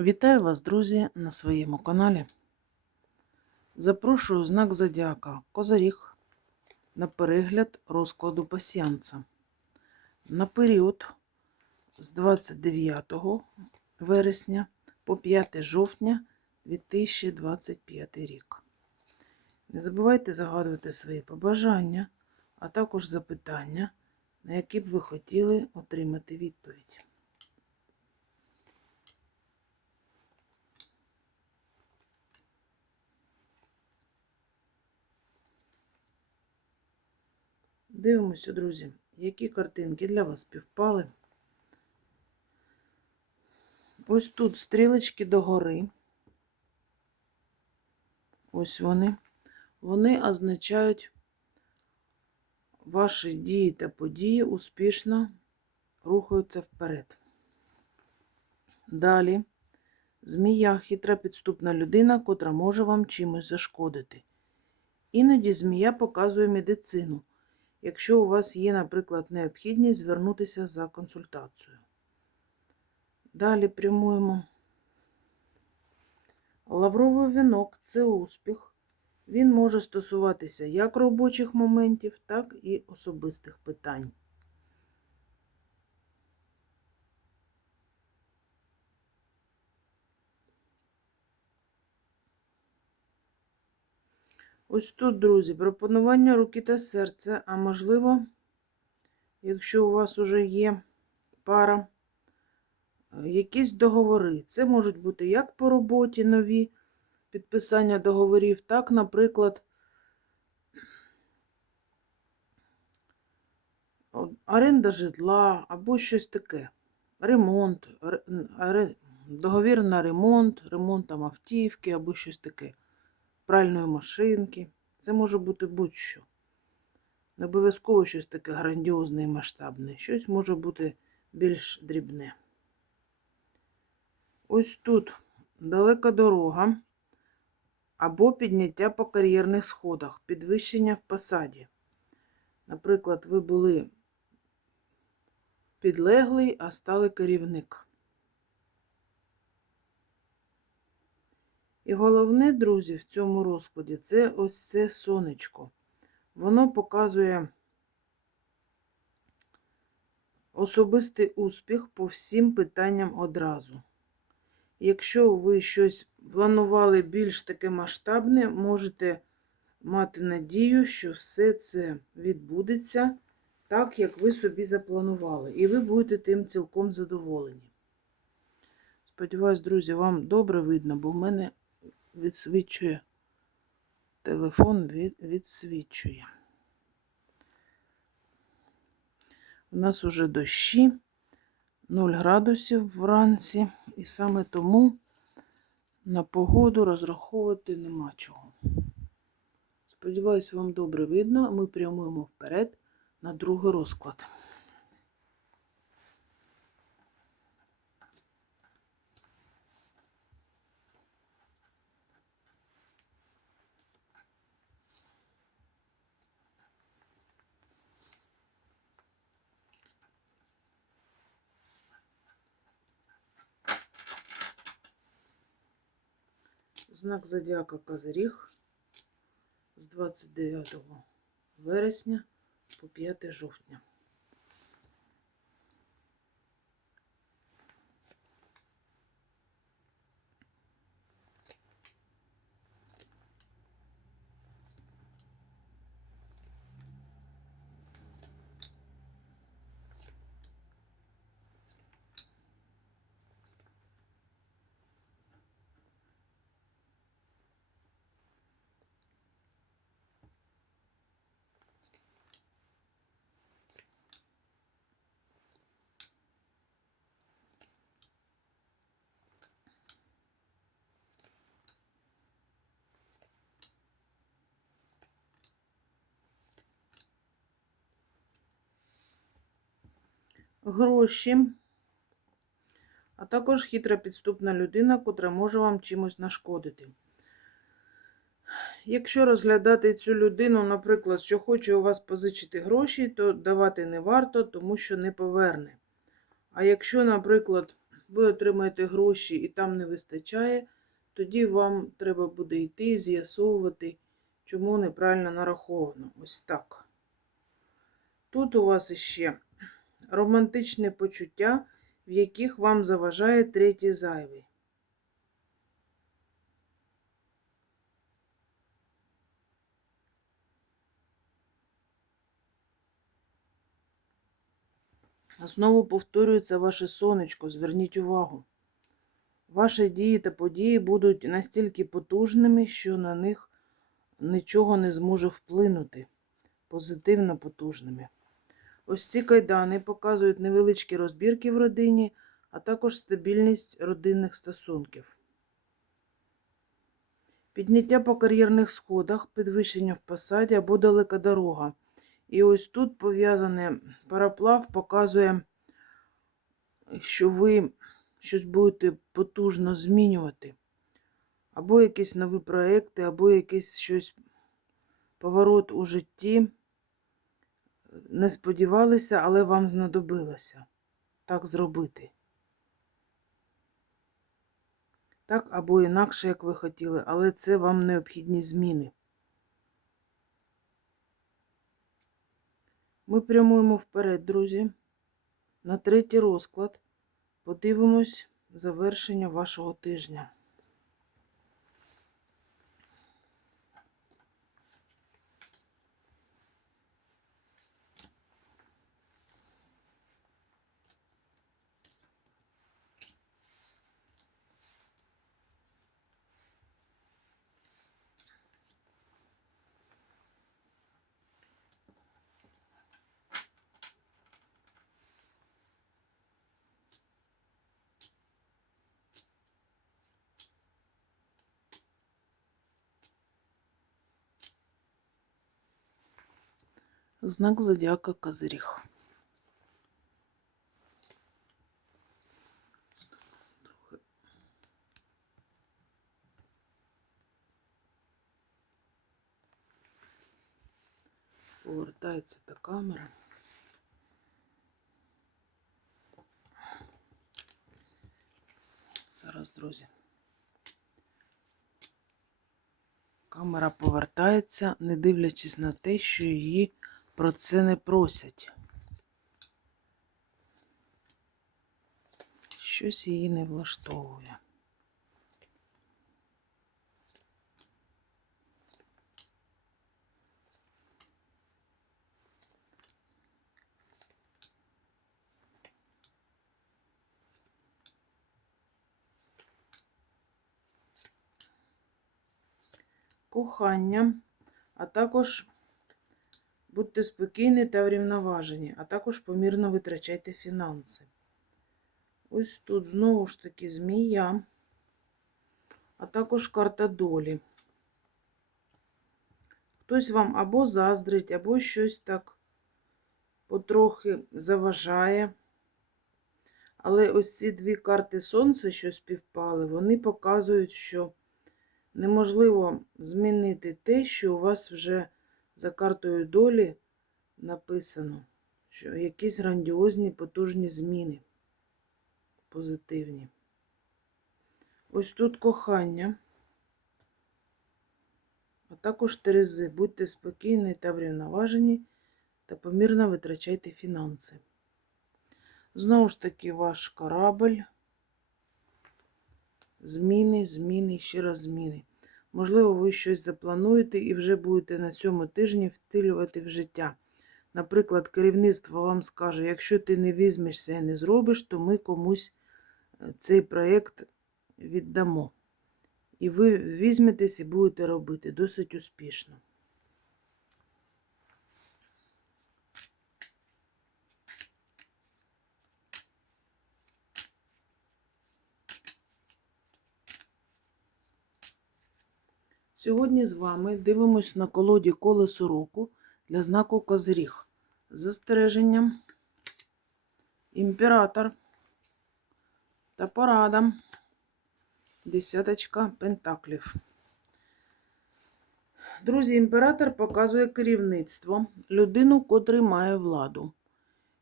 Вітаю вас, друзі, на своєму каналі. Запрошую знак Зодіака Козаріг на перегляд розкладу пасіянца на період з 29 вересня по 5 жовтня 2025 рік. Не забувайте загадувати свої побажання, а також запитання, на які б ви хотіли отримати відповідь. Дивимося, друзі, які картинки для вас співпали. Ось тут стрілочки догори. Ось вони. Вони означають ваші дії та події успішно рухаються вперед. Далі змія хитра підступна людина, котра може вам чимось зашкодити. Іноді змія показує медицину якщо у вас є, наприклад, необхідність звернутися за консультацією. Далі прямуємо. Лавровий вінок це успіх. Він може стосуватися як робочих моментів, так і особистих питань. Ось тут, друзі, пропонування руки та серця, а можливо, якщо у вас вже є пара, е, якісь договори. Це можуть бути як по роботі нові підписання договорів, так, наприклад, оренда житла або щось таке. Ремонт, договір на ремонт, ремонт там автівки або щось таке пральної машинки. Це може бути будь-що. Не обов'язково щось таке грандіозне і масштабне. Щось може бути більш дрібне. Ось тут далека дорога або підняття по кар'єрних сходах, підвищення в посаді. Наприклад, ви були підлеглий, а стали керівник. І головне, друзі, в цьому розкладі це ось це сонечко. Воно показує особистий успіх по всім питанням одразу. Якщо ви щось планували більш таке масштабне, можете мати надію, що все це відбудеться так, як ви собі запланували. І ви будете тим цілком задоволені. Сподіваюсь, друзі, вам добре видно, бо в мене відсвічує, телефон від, відсвічує. У нас уже дощі 0 градусів вранці, і саме тому на погоду розраховувати нема чого. Сподіваюсь, вам добре видно, ми прямуємо вперед на другий розклад. Знак Зодіака Козиріг з 29 вересня по 5 жовтня. Гроші, а також хитра підступна людина, котра може вам чимось нашкодити. Якщо розглядати цю людину, наприклад, що хоче у вас позичити гроші, то давати не варто, тому що не поверне. А якщо, наприклад, ви отримаєте гроші і там не вистачає, тоді вам треба буде йти і з'ясовувати, чому неправильно нараховано. Ось так. Тут у вас іще романтичне почуття, в яких вам заважає третій зайвий. Знову повторюється ваше сонечко, зверніть увагу. Ваші дії та події будуть настільки потужними, що на них нічого не зможе вплинути. Позитивно потужними. Ось ці кайдани показують невеличкі розбірки в родині, а також стабільність родинних стосунків. Підняття по кар'єрних сходах, підвищення в посаді або далека дорога. І ось тут пов'язане параплав показує, що ви щось будете потужно змінювати. Або якісь нові проекти, або якийсь щось поворот у житті. Не сподівалися, але вам знадобилося так зробити. Так або інакше, як ви хотіли, але це вам необхідні зміни. Ми прямуємо вперед, друзі. На третій розклад подивимось завершення вашого тижня. Знак зодіака Козиріг. Повертається та камера. Зараз, друзі. Камера повертається, не дивлячись на те, що її про це не просять. Щось її не влаштовує. Кохання, а також Будьте спокійні та врівноважені, а також помірно витрачайте фінанси. Ось тут знову ж таки змія, а також карта долі. Хтось вам або заздрить, або щось так потрохи заважає. Але ось ці дві карти сонця, що співпали, вони показують, що неможливо змінити те, що у вас вже за картою долі написано, що якісь грандіозні потужні зміни позитивні. Ось тут кохання, а також терези. Будьте спокійні та врівноважені та помірно витрачайте фінанси. Знову ж таки, ваш корабль. Зміни, зміни, ще раз зміни. Можливо, ви щось заплануєте і вже будете на цьому тижні втілювати в життя. Наприклад, керівництво вам скаже, якщо ти не візьмешся і не зробиш, то ми комусь е, цей проєкт віддамо. І ви візьметесь і будете робити досить успішно. Сьогодні з вами дивимось на колоді колесо року для знаку Козиріг. З Застереженням, імператор та порада, десяточка пентаклів. Друзі, імператор показує керівництво, людину, котрий має владу.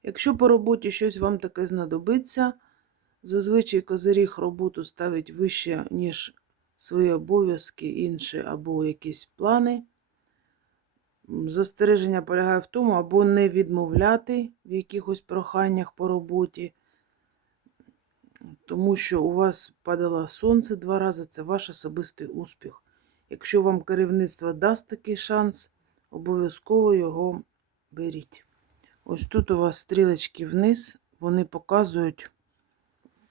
Якщо по роботі щось вам таке знадобиться, Зазвичай козиріг роботу ставить вище, ніж свої обов'язки, інші або якісь плани. Застереження полягає в тому, або не відмовляти в якихось проханнях по роботі, тому що у вас падало сонце два рази, це ваш особистий успіх. Якщо вам керівництво дасть такий шанс, обов'язково його беріть. Ось тут у вас стрілочки вниз, вони показують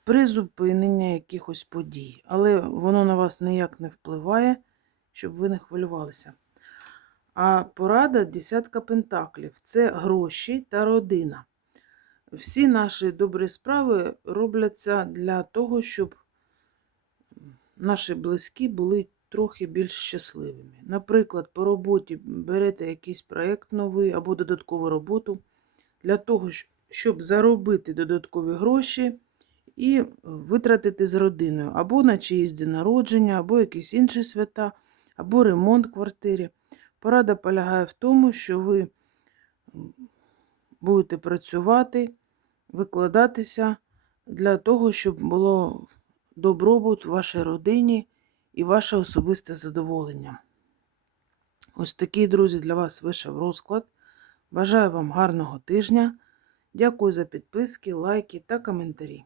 призупинення якихось подій, але воно на вас ніяк не впливає, щоб ви не хвилювалися. А порада десятка пентаклів це гроші та родина. Всі наші добрі справи робляться для того, щоб наші близькі були трохи більш щасливими. Наприклад, по роботі берете якийсь проєкт новий або додаткову роботу для того, щоб заробити додаткові гроші і витратити з родиною, або на чиїсь день народження, або якісь інші свята, або ремонт квартирі. Порада полягає в тому, що ви будете працювати, викладатися для того, щоб було добробут в вашій родині і ваше особисте задоволення. Ось такий, друзі, для вас вийшов розклад. Бажаю вам гарного тижня. Дякую за підписки, лайки та коментарі.